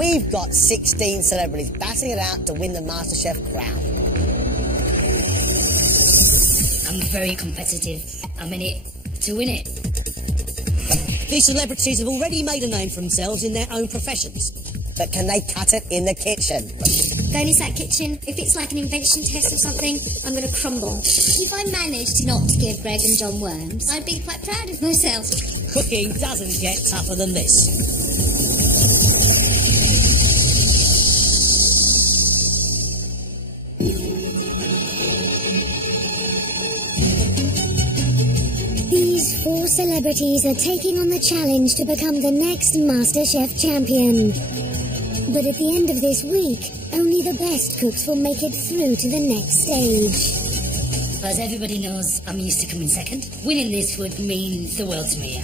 we've got 16 celebrities battling it out to win the MasterChef crown. I'm very competitive. I'm in it to win it. These celebrities have already made a name for themselves in their own professions. But can they cut it in the kitchen? Going into that kitchen, if it's like an invention test or something, I'm going to crumble. If I managed to not give Greg and John worms, I'd be quite proud of myself. Cooking doesn't get tougher than this. These 4 celebrities are taking on the challenge to become the next MasterChef champion. But at the end of this week, only the best cooks will make it through to the next stage. As everybody knows, I'm used to coming second. Winning this would mean the world to me.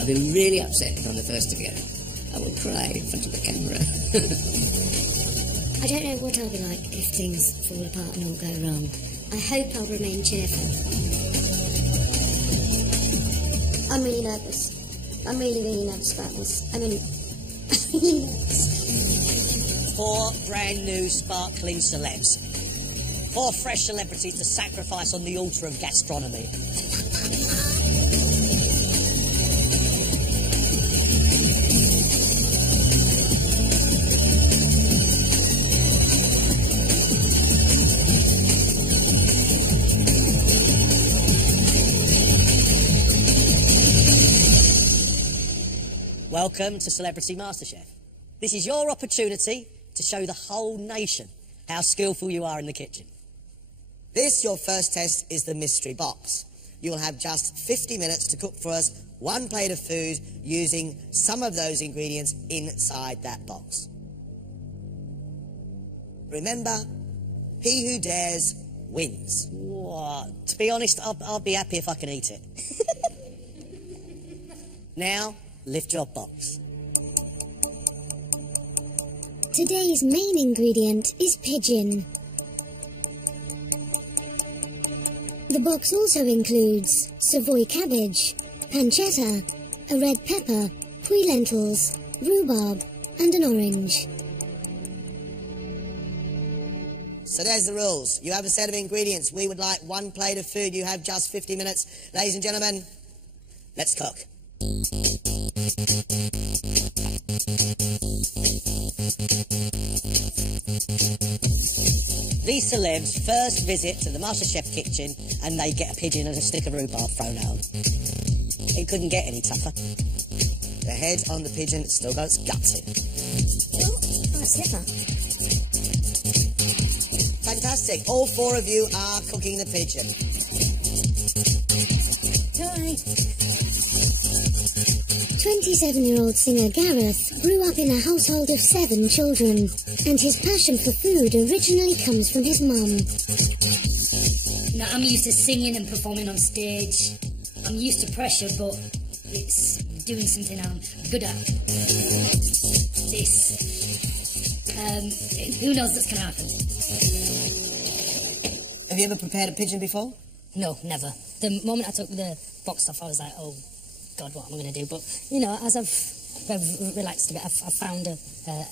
I'll be really upset if I'm the first to go. I will cry in front of the camera. I don't know what I'll be like if things fall apart and all go wrong. I hope I'll remain cheerful. I'm really nervous. I'm really, really nervous about this. I mean, 4 brand new sparkling celebs. 4 fresh celebrities to sacrifice on the altar of gastronomy. Welcome to Celebrity MasterChef. This is your opportunity to show the whole nation how skillful you are in the kitchen. This, your first test, is the mystery box. You will have just 50 minutes to cook for us 1 plate of food using some of those ingredients inside that box. Remember, he who dares wins. What? To be honest, I'll be happy if I can eat it. Now, lift your box. Today's main ingredient is pigeon. The box also includes Savoy cabbage, pancetta, a red pepper, pui lentils, rhubarb, and an orange. So there's the rules. You have a set of ingredients. We would like 1 plate of food. You have just 50 minutes. Ladies and gentlemen, let's cook. These celebs first visit to the MasterChef kitchen and they get a pigeon and a stick of rhubarb thrown out. It couldn't get any tougher. The head on the pigeon still got its guts in. Oh, a sniffer. Fantastic. All 4 of you are cooking the pigeon. Hi. 27-year-old singer Gareth grew up in a household of 7 children, and his passion for food originally comes from his mum. Now, I'm used to singing and performing on stage. I'm used to pressure, but it's doing something I'm good at. This. Who knows what's going to happen? Have you ever prepared a pigeon before? No, never. The moment I took the box off, I was like, oh, God, what am I going to do? But, you know, as I've relaxed a bit, I've found a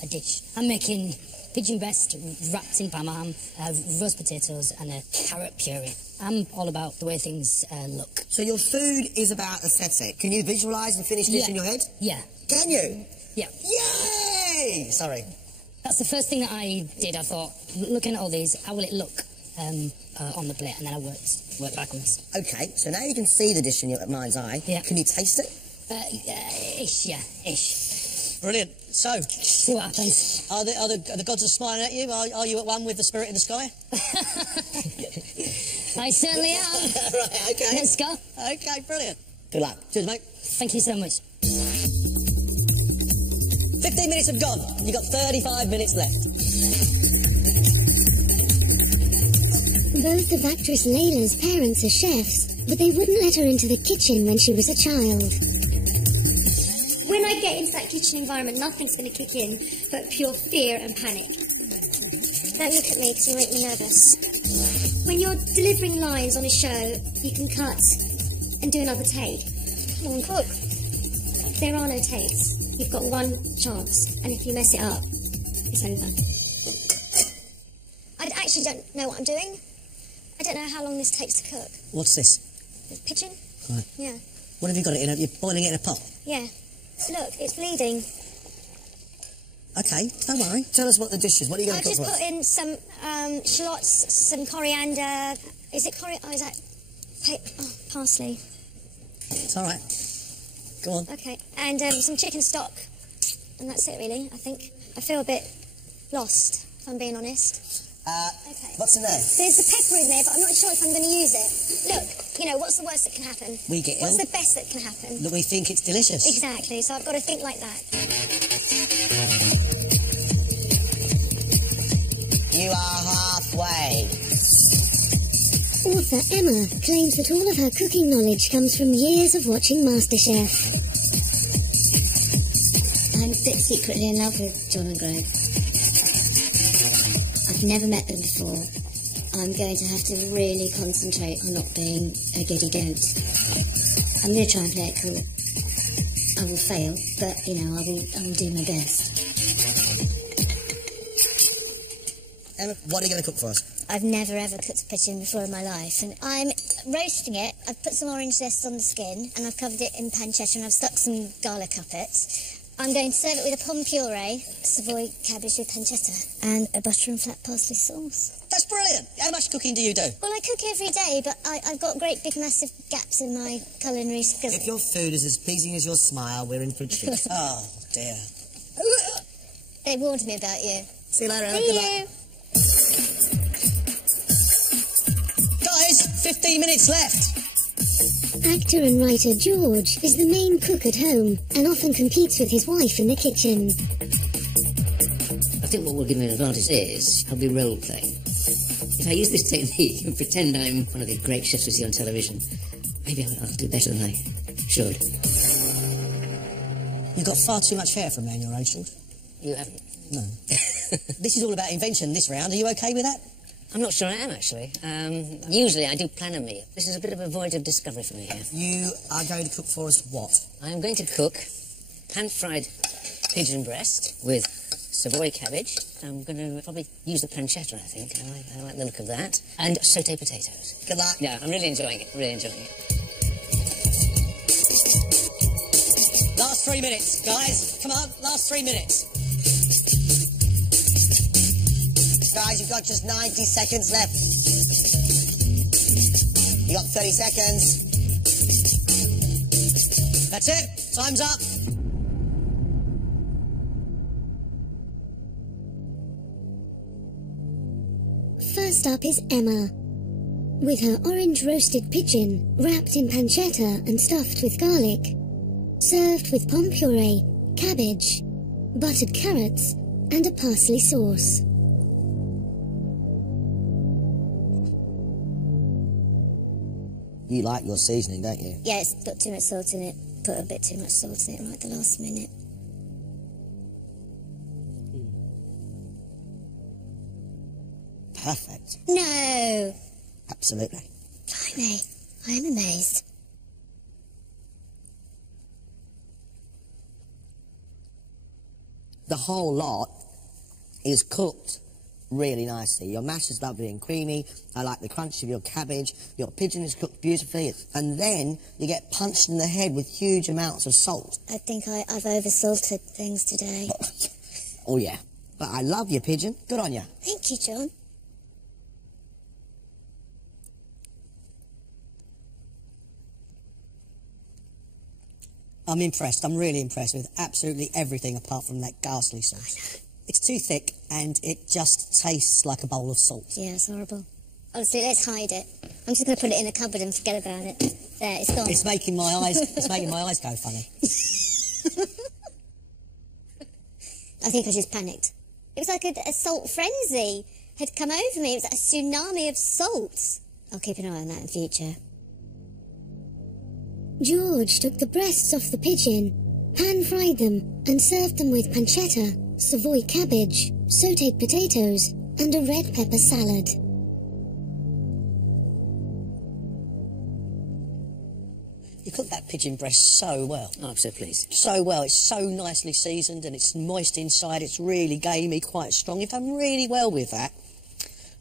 dish. I'm making pigeon breast wrapped in parma ham, roast potatoes and a carrot puree. I'm all about the way things look. So your food is about aesthetic. Can you visualise the finished dish in your head? Yeah. Can you? Yeah. Yay! Sorry. That's the first thing that I did. I thought, looking at all these, how will it look on the plate? And then I worked backwards. Okay, so now you can see the dish in your mind's eye. Yeah. Can you taste it? Ish. Brilliant. So, see what happens. Are the gods are smiling at you? Are you at one with the spirit in the sky? I certainly am. Right, okay. Let's go. Okay, brilliant. Good luck. Cheers, mate. Thank you so much. 15 minutes have gone. You've got 35 minutes left. Both of actress Layla's parents are chefs, but they wouldn't let her into the kitchen when she was a child. When I get into that kitchen environment, nothing's going to kick in but pure fear and panic. Don't look at me because you make me nervous. When you're delivering lines on a show, you can cut and do another take. Come on, cook. there are no takes. You've got one chance, and if you mess it up, it's over. I actually don't know what I'm doing. I don't know how long this takes to cook. What's this? It's pigeon? Right. Yeah. What have you got it in? You're boiling it in a pot? Yeah. Look, it's bleeding. Okay, don't worry. Tell us what the dish is. What are you going I've to cook just for us? put in some shallots, some coriander. Is it coriander? Oh, is that parsley? It's all right. Go on. Okay. And some chicken stock. And that's it, really, I think. I feel a bit lost, if I'm being honest. Okay. What's in there? There's the pepper in there, but I'm not sure if I'm going to use it. Look, you know, what's the worst that can happen? We get ill. What's the best that can happen? That we think it's delicious. Exactly, so I've got to think like that. You are halfway. Author Emma claims that all of her cooking knowledge comes from years of watching MasterChef. I'm a bit secretly in love with John and Greg. I've never met them before. I'm going to have to really concentrate on not being a giddy goat. I'm going to try and play it cool. I will fail, but, you know, I will do my best. Emma, what are you going to cook for us? I've never ever cooked a pigeon before in my life, and I'm roasting it. I've put some orange zest on the skin, and I've covered it in pancetta, and I've stuck some garlic up it. I'm going to serve it with a pomme puree, Savoy cabbage with pancetta, and a butter and flat parsley sauce. That's brilliant. How much cooking do you do? Well, I cook every day, but I've got great big massive gaps in my culinary skills. If your food is as pleasing as your smile, we're in for a treat. Oh, dear. They warned me about you. See you later, Emma. See Good you. luck. Guys, 15 minutes left. Actor and writer George is the main cook at home and often competes with his wife in the kitchen. I think what will give me an advantage is probably role playing. If I use this technique and pretend I'm one of the great chefs we see on television, maybe I'll do better than I should. You've got far too much hair for a man your age, George. You haven't? No. This is all about invention this round. Are you okay with that? I'm not sure I am, actually. Usually I do plan a meal. This is a bit of a voyage of discovery for me here. You are going to cook for us what? I'm going to cook pan-fried pigeon breast with Savoy cabbage. I'm going to probably use the pancetta, I think. I like the look of that. And sauté potatoes. Good luck. Yeah, I'm really enjoying it, really enjoying it. Last 3 minutes, guys. Come on, last 3 minutes. Guys, you've got just 90 seconds left. You got 30 seconds. That's it. Time's up. First up is Emma. With her orange roasted pigeon wrapped in pancetta and stuffed with garlic, served with pomme puree, cabbage, buttered carrots and a parsley sauce. You like your seasoning, don't you? Yeah, it's got too much salt in it. Put a bit too much salt in it right at the last minute. Perfect. No! Absolutely. Blimey, I am amazed. The whole lot is cooked really nicely. Your mash is lovely and creamy. I like the crunch of your cabbage. Your pigeon is cooked beautifully. And then you get punched in the head with huge amounts of salt. I think I've oversalted things today. Oh, yeah. But I love your pigeon. Good on you. Thank you, John. I'm impressed. I'm really impressed with absolutely everything apart from that ghastly sauce. It's too thick and it just tastes like a bowl of salt. Yeah, it's horrible. Honestly, let's hide it. I'm just going to put it in a cupboard and forget about it. There, it's gone. It's making my eyes. It's making my eyes go funny. I think I just panicked. It was like a salt frenzy had come over me. It was like a tsunami of salt. I'll keep an eye on that in future. George took the breasts off the pigeon, pan-fried them and served them with pancetta, Savoy cabbage, sautéed potatoes and a red pepper salad. You've cooked that pigeon breast so well. Oh, I'm so pleased. So well. It's so nicely seasoned and it's moist inside. It's really gamey, quite strong. You've done really well with that.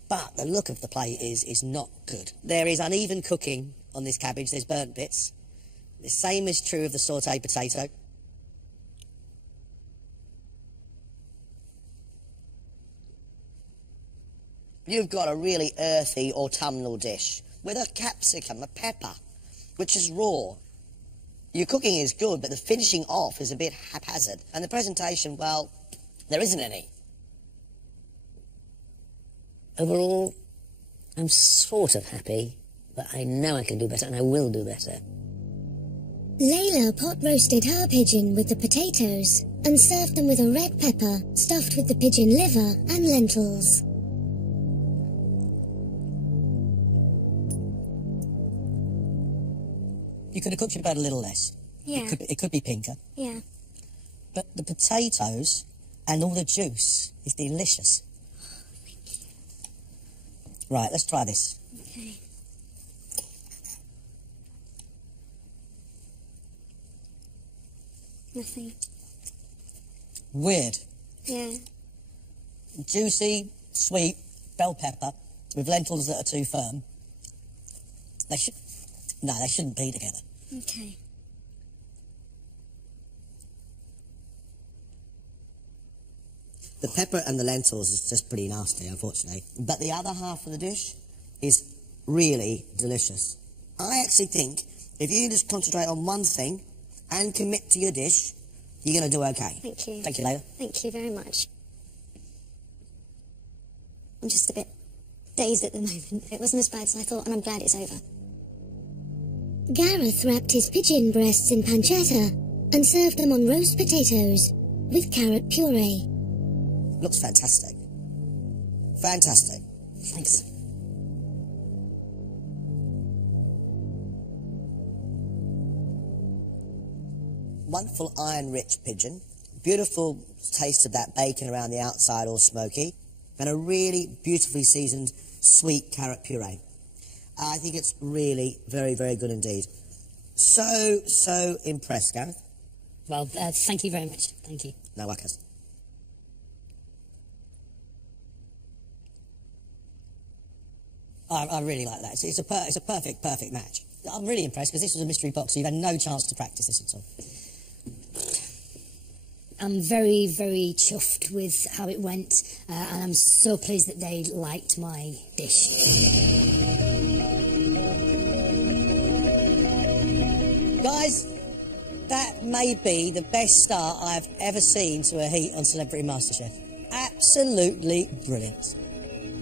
But the look of the plate is not good. There is uneven cooking on this cabbage. There's burnt bits. The same is true of the sautéed potato. You've got a really earthy autumnal dish with a capsicum, a pepper, which is raw. Your cooking is good, but the finishing off is a bit haphazard. And the presentation, well, there isn't any. Overall, I'm sort of happy, but I know I can do better, and I will do better. Layla pot roasted her pigeon with the potatoes and served them with a red pepper stuffed with the pigeon liver and lentils. You could have cooked your bird a little less. Yeah. It could be pinker. Yeah. But the potatoes and all the juice is delicious. Right, let's try this. Okay. Nothing. Weird. Yeah. Juicy, sweet, bell pepper with lentils that are too firm. They shouldn't be together. Okay. The pepper and the lentils is just pretty nasty, unfortunately. But the other half of the dish is really delicious. I actually think if you just concentrate on one thing and commit to your dish, you're going to do okay. Thank you. Thank you, Layla. Thank you very much. I'm just a bit dazed at the moment. It wasn't as bad as I thought, and I'm glad it's over. Gareth wrapped his pigeon breasts in pancetta and served them on roast potatoes with carrot puree. Looks fantastic. Fantastic. Thanks. Wonderful iron-rich pigeon. Beautiful taste of that bacon around the outside, all smoky. And a really beautifully seasoned sweet carrot puree. I think it's really very, very good indeed. So impressed, Gareth. Well, thank you very much. Thank you. No worries. I really like that. It's a perfect match. I'm really impressed because this was a mystery box, so you've had no chance to practice this at all. I'm very, very chuffed with how it went, and I'm so pleased that they liked my dish. Guys, that may be the best start I've ever seen to a heat on Celebrity MasterChef. Absolutely brilliant.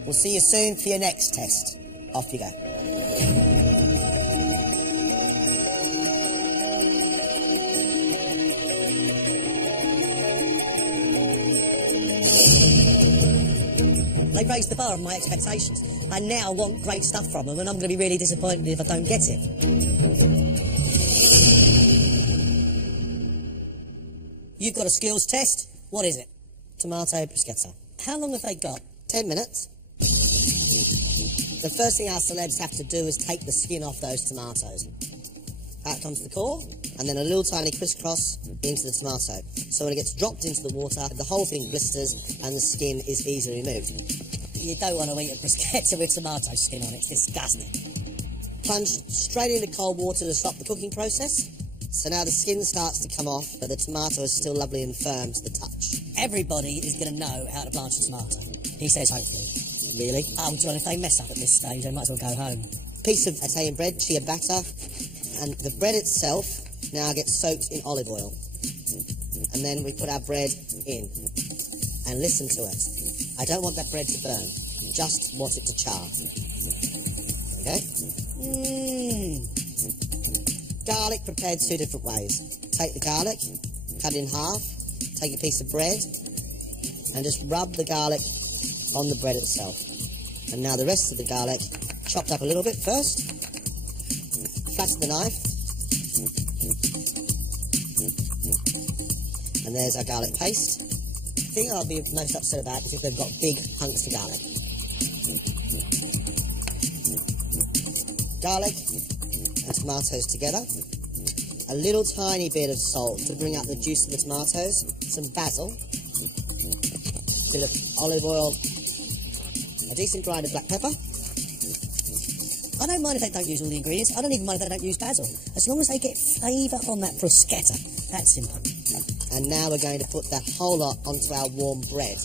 We'll see you soon for your next test. Off you go. They raised the bar on my expectations. I now want great stuff from them, and I'm going to be really disappointed if I don't get it. You've got a skills test. What is it? Tomato bruschetta. How long have they got? 10 minutes. The first thing our celebs have to do is take the skin off those tomatoes. Out comes the core, and then a little tiny crisscross into the tomato. So when it gets dropped into the water, the whole thing blisters and the skin is easily removed. You don't want to eat a bruschetta with tomato skin on it. It's disgusting. Plunge straight into cold water to stop the cooking process. So now the skin starts to come off, but the tomato is still lovely and firm to the touch. Everybody is going to know how to blanch a tomato. He says hopefully. Really? Oh, John, if they mess up at this stage, they might as well go home. Piece of Italian bread, chia batter, and the bread itself now gets soaked in olive oil. And then we put our bread in. And listen to it. I don't want that bread to burn. Just want it to char. Okay? Garlic prepared two different ways. Take the garlic, cut it in half, take a piece of bread, and just rub the garlic on the bread itself. And now the rest of the garlic, chopped up a little bit first, flatten the knife, and there's our garlic paste. The thing I'll be most upset about is if they've got big hunks of garlic. Garlic and tomatoes together, a little tiny bit of salt to bring out the juice of the tomatoes, some basil, a bit of olive oil, a decent grind of black pepper. I don't mind if they don't use all the ingredients. I don't even mind if they don't use basil. As long as they get flavour on that bruschetta. That's simple. And now we're going to put that whole lot onto our warm bread.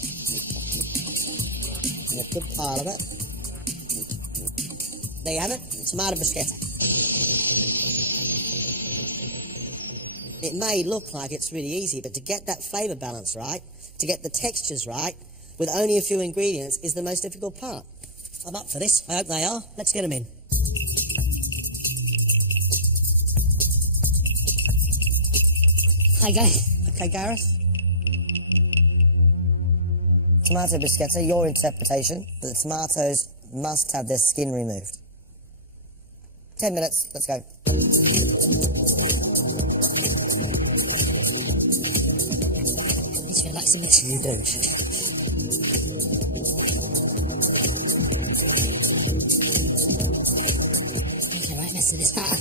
And a good pile of it. There you have it, tomato bruschetta. It may look like it's really easy, but to get that flavour balance right, to get the textures right, with only a few ingredients, is the most difficult part. I'm up for this. I hope they are. Let's get them in. Hi, guys. Okay, Gareth. Tomato bruschetta, your interpretation, but the tomatoes must have their skin removed. 10 minutes, let's go. It's relaxing. You do. Making a right mess of this, aren't I?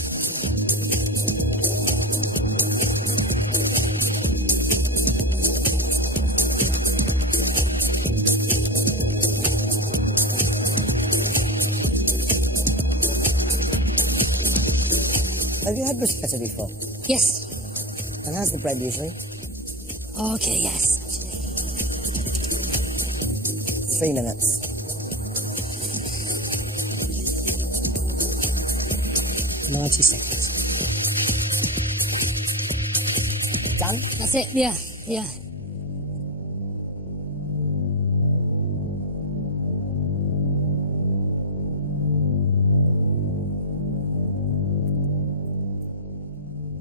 Have you had bruschetta before? Yes. And how's the bread usually? Okay, yes. 3 minutes. $90. Done? That's it, yeah, yeah.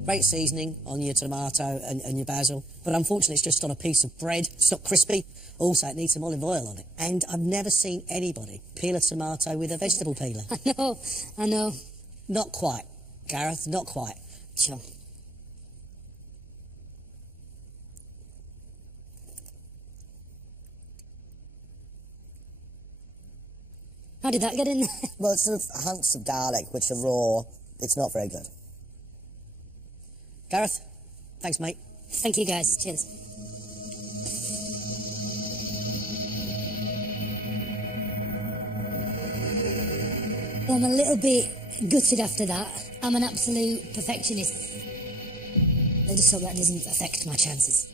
Great seasoning on your tomato and your basil, but unfortunately it's just on a piece of bread. It's not crispy. Also, it needs some olive oil on it. And I've never seen anybody peel a tomato with a vegetable peeler. I know. Not quite, Gareth, not quite. Sure. How did that get in there? Well, it's sort of hunks of garlic, which are raw. It's not very good. Gareth, thanks, mate. Thank you, guys. Cheers. Well, I'm a little bit gutted after that. I'm an absolute perfectionist. I just hope that doesn't affect my chances.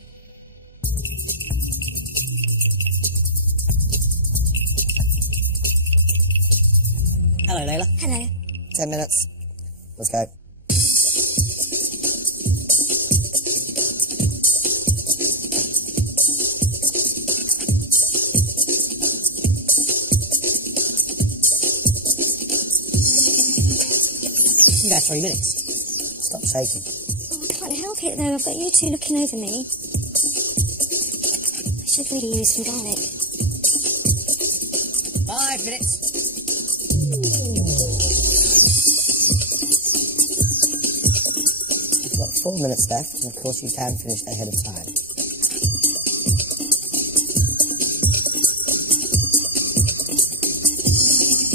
Hello, Layla. Hello. 10 minutes. Let's go. You got 3 minutes. Stop shaking. Oh, I can't help it though. I've got you two looking over me. I should really use some garlic. 5 minutes. You've got 4 minutes left, and of course you can finish ahead of time.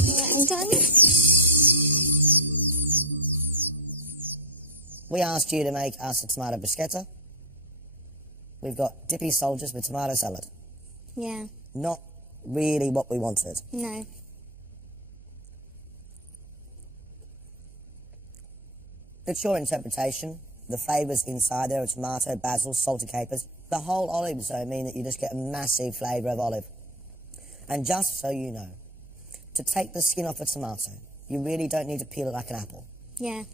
Alright, I'm done. We asked you to make us a tomato bruschetta. We've got dippy soldiers with tomato salad. Yeah. Not really what we wanted. No. It's your interpretation. The flavours inside there are tomato, basil, salted capers. The whole olives, though, mean that you just get a massive flavour of olive. And just so you know, to take the skin off a tomato, you really don't need to peel it like an apple. Yeah.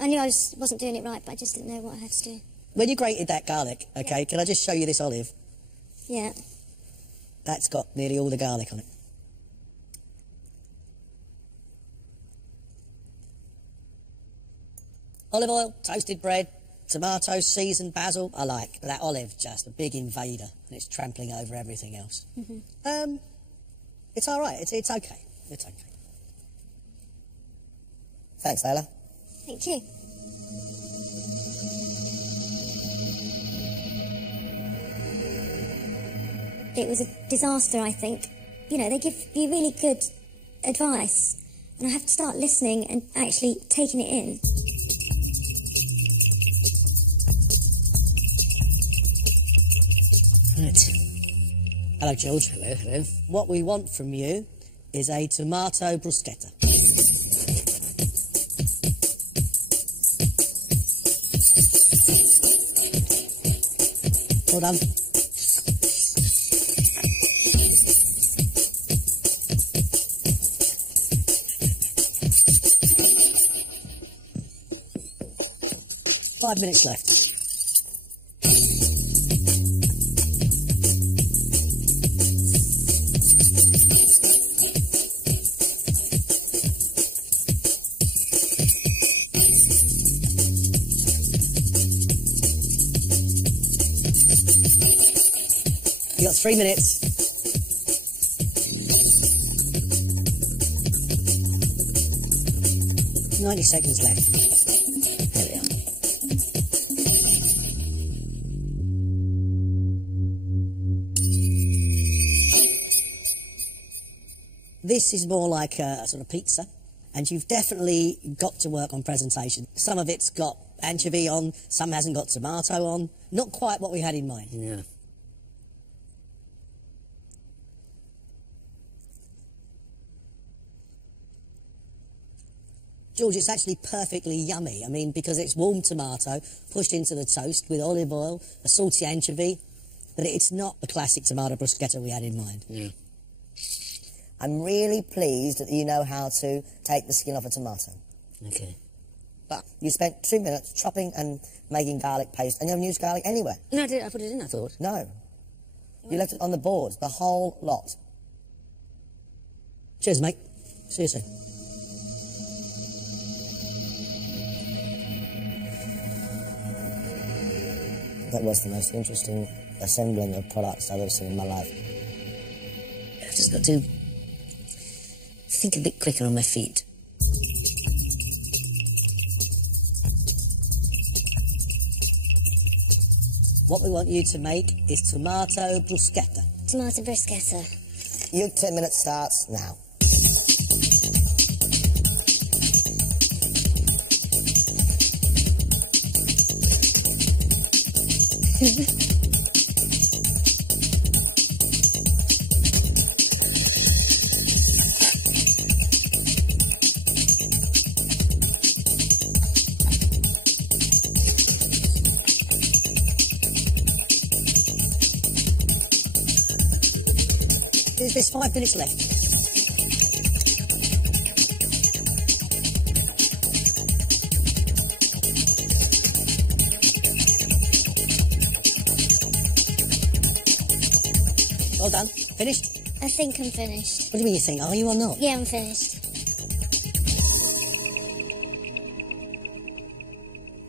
I knew I wasn't doing it right, but I just didn't know what I had to do. When you grated that garlic, okay, can I just show you this olive? Yeah. That's got nearly all the garlic on it. Olive oil, toasted bread, tomatoes, seasoned basil, I like. But that olive, just a big invader, and it's trampling over everything else. Mm-hmm. It's all right. It's okay. It's okay. Thanks, Layla. Thank you. It was a disaster, I think. You know, they give you really good advice, and I have to start listening and actually taking it in. Right. Hello, George. Hello, hello. What we want from you is a tomato bruschetta. Well done. Five minutes left. You got 3 minutes. $90 seconds left. There we are. This is more like a sort of pizza, and you've definitely got to work on presentation. Some of it's got anchovy on, some hasn't got tomato on. Not quite what we had in mind. Yeah. George, it's actually perfectly yummy. I mean, because it's warm tomato pushed into the toast with olive oil, a salty anchovy, but it's not the classic tomato bruschetta we had in mind. Yeah. I'm really pleased that you know how to take the skin off a tomato. Okay. But you spent 2 minutes chopping and making garlic paste, and you haven't used garlic anywhere. No, I did. I put it in, I thought. No. You left it on the board, the whole lot. Cheers, mate. See you soon. That was the most interesting assembling of products I've ever seen in my life. I've just got to think a bit quicker on my feet. What we want you to make is tomato bruschetta. Tomato bruschetta. Your 10 minutes starts now. There's 5 minutes left. Well done. Finished? I think I'm finished. What do you mean you think? Are you or not? Yeah, I'm finished.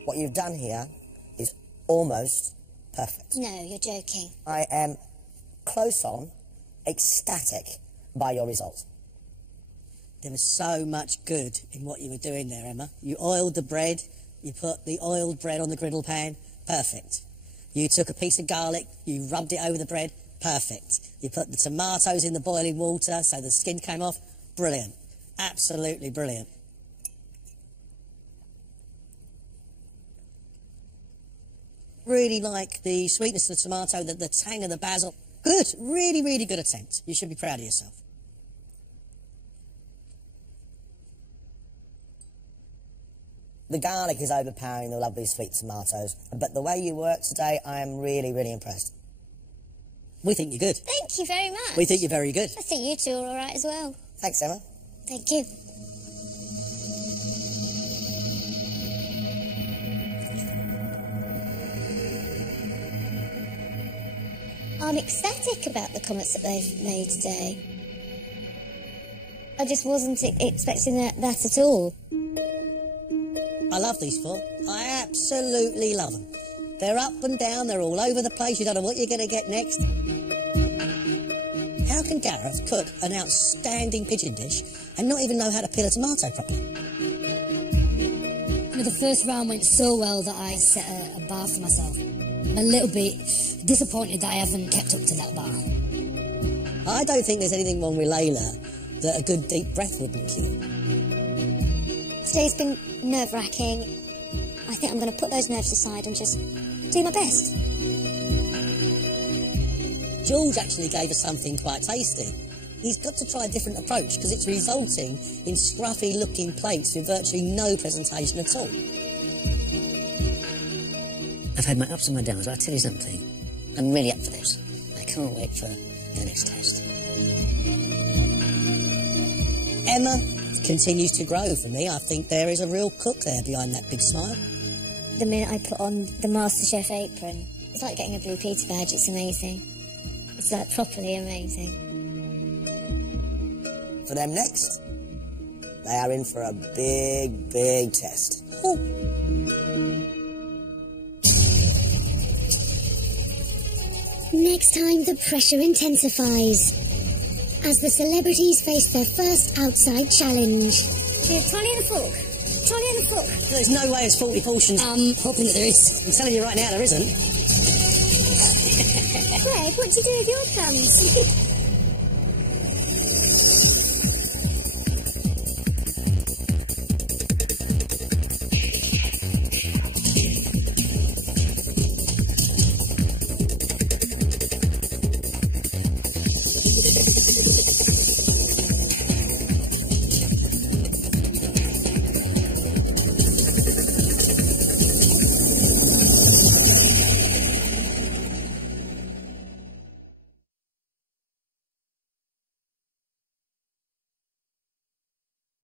What you've done here is almost perfect. No, you're joking. I am close on, ecstatic by your results. There was so much good in what you were doing there, Emma. You oiled the bread, you put the oiled bread on the griddle pan, perfect. You took a piece of garlic, you rubbed it over the bread, perfect. You put the tomatoes in the boiling water so the skin came off, brilliant. Absolutely brilliant. Really like the sweetness of the tomato, the tang of the basil. Good, really, really good attempt. You should be proud of yourself. The garlic is overpowering the lovely sweet tomatoes, but the way you work today, I am really, really impressed. We think you're good. Thank you very much. We think you're very good. I think you two are all right as well. Thanks, Emma. Thank you. I'm ecstatic about the comments that they've made today. I just wasn't expecting that at all. I love these four. I absolutely love them. They're up and down, they're all over the place, you don't know what you're going to get next. How can Gareth cook an outstanding pigeon dish and not even know how to peel a tomato properly? You know, the first round went so well that I set a bar for myself. I'm a little bit disappointed that I haven't kept up to that bar. I don't think there's anything wrong with Layla that a good deep breath wouldn't cure. Today's been nerve-wracking. I think I'm going to put those nerves aside and just do my best. George actually gave us something quite tasty. He's got to try a different approach because it's resulting in scruffy-looking plates with virtually no presentation at all. I've had my ups and my downs, but I'll tell you something. I'm really up for this. I can't wait for the next test. Emma continues to grow for me. I think there is a real cook there behind that big smile. The minute I put on the MasterChef apron, it's like getting a Blue Peter badge. It's amazing. It's like properly amazing. For them next, they are in for a big, big test. Ooh. Next time, the pressure intensifies as the celebrities face their first outside challenge. Trolley and a fork. Trolley and a fork. There's no way it's 40 portions. Hoping that there is. I'm telling you right now, there isn't. Greg, what do you do with your plums?